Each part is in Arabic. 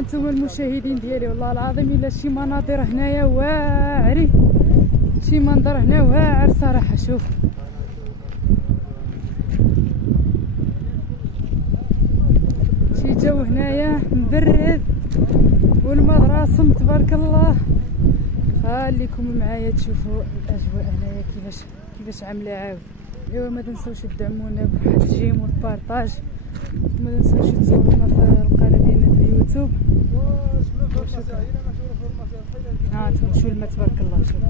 انتم المشاهدين ديالي، والله العظيم الا شي مناظر هنايا واعرين، شي منظر هنا واعر صراحه. شوف شي جو هنايا مبرد والمدرسه تبارك الله. خليكم معايا تشوفوا الاجواء هنايا كيفاش عامله عاود. ايوا ما تنساوش تدعمونا بواحد الجيم والبارطاج، ما تنساوش تصورونا في القناه ديالنا في اليوتيوب. تمشيو لما تبارك الله. شوف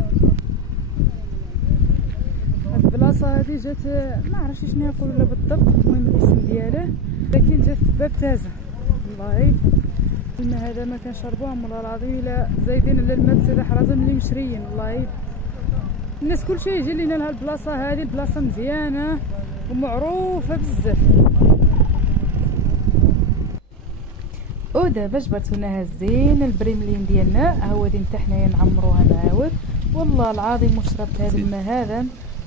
هاد البلاصه هادي جات، ما عرفتش شنو يقولوا لها بالضبط، المهم الاسم ديالها، لكن جات في باب تازه. والله الماء هذا ما كنشربوه والله العظيم الا زايدين على الماء سيدي حرازم اللي مشريين. والله الناس كلشي يجي لينا لهاد البلاصه هادي، البلاصه مزيانه ومعروفه بزاف. ودابا جبرتونا هازين البريملين ديالنا، ها هو دين حتى حنايا نعمروها نعاود. والله العظيم وشربت هذا الماء هذا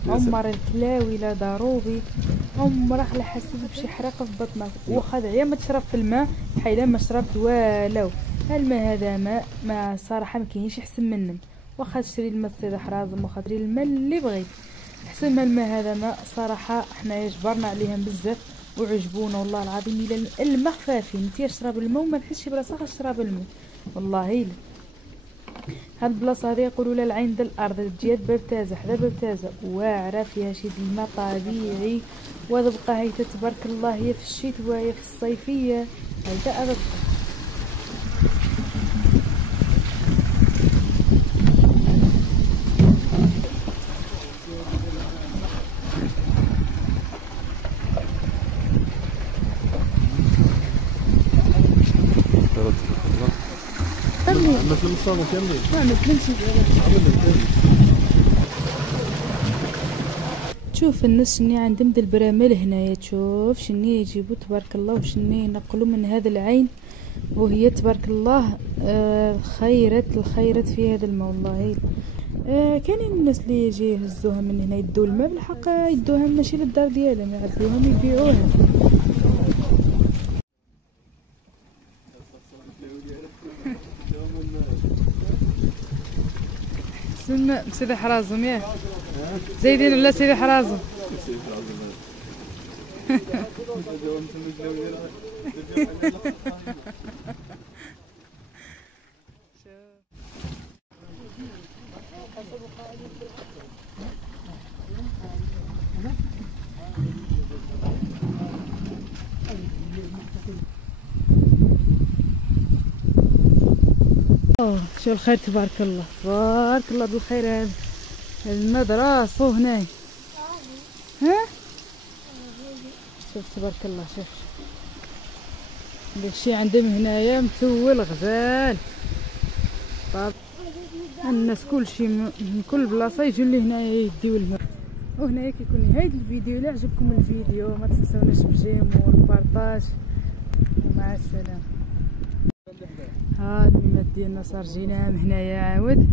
عمر الكلاوي لا ضروبي، عمرك لا حسيت بشي حرقه في بطنك، واخا دعيا ما تشرب في الماء حيلا ما شربت والو. الماء هذا ماء ما صراحه ما كاينش احسن منه، واخا تشري الماء سيدي حرازم، واخا تشري الماء اللي بغيت احسن من الماء هذا. ماء صراحه حنايا جبرنا عليهم بزاف وعجبونا والله العظيم الا الماء خفافي. انت شرب الماء وما تحسش براسك شرب الماء والله الا. هاد البلاصه هذه يقولوا لها العين ديال الارض، جهه باب تازه، حدا باب تازه، واعره فيها شي الماء طبيعي. وتبقى هيتا تبارك الله هي في الشتاء وهي في الصيفيه، هيتا ابدا. تشوف الناس شني عندهم د البراميل هنايا، تشوف شني يجيبوا تبارك الله وشني ينقلوا من هذا العين، وهي تبارك الله الخيرات في هذا الماء. والله كاينين الناس اللي يجي يهزوها من هنا يدوا الماء بالحق، يدوها ماشي للدار ديالهم، يعدوهم يبيعوها. سمع سيدي حرازم ياك زايدين على سيدي حرازم. شو الخير تبارك الله، تبارك الله بالخير. هذا المدرسة هنايا، ها شوف تبارك الله. شوف داكشي عندهم هنايا متول غزال. طب الناس كلشي من كل بلاصه يجوا لهنايا يديو الماء. وهنايا كيكون نهايه الفيديو. الا عجبكم الفيديو ما تنساوناش بالجيم والبارطاج، ومع السلامه. ها الميمات ديالنا صار جيناها من هنايا عاود.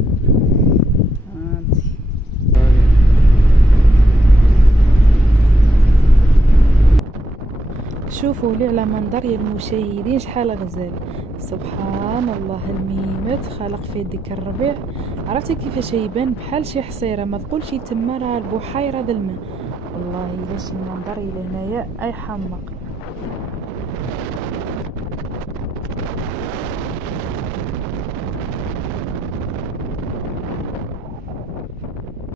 هانتي شوفوا لي على منظر يا المشاهدين شحال غزال، سبحان الله. الميمات خلق فيه ديك الربيع، عرفتي كيفاش يبان بحال شي حصيره، ما تقولش تما راه البحيره د الماء. والله الا شي منظر الى هنايا اي حمق.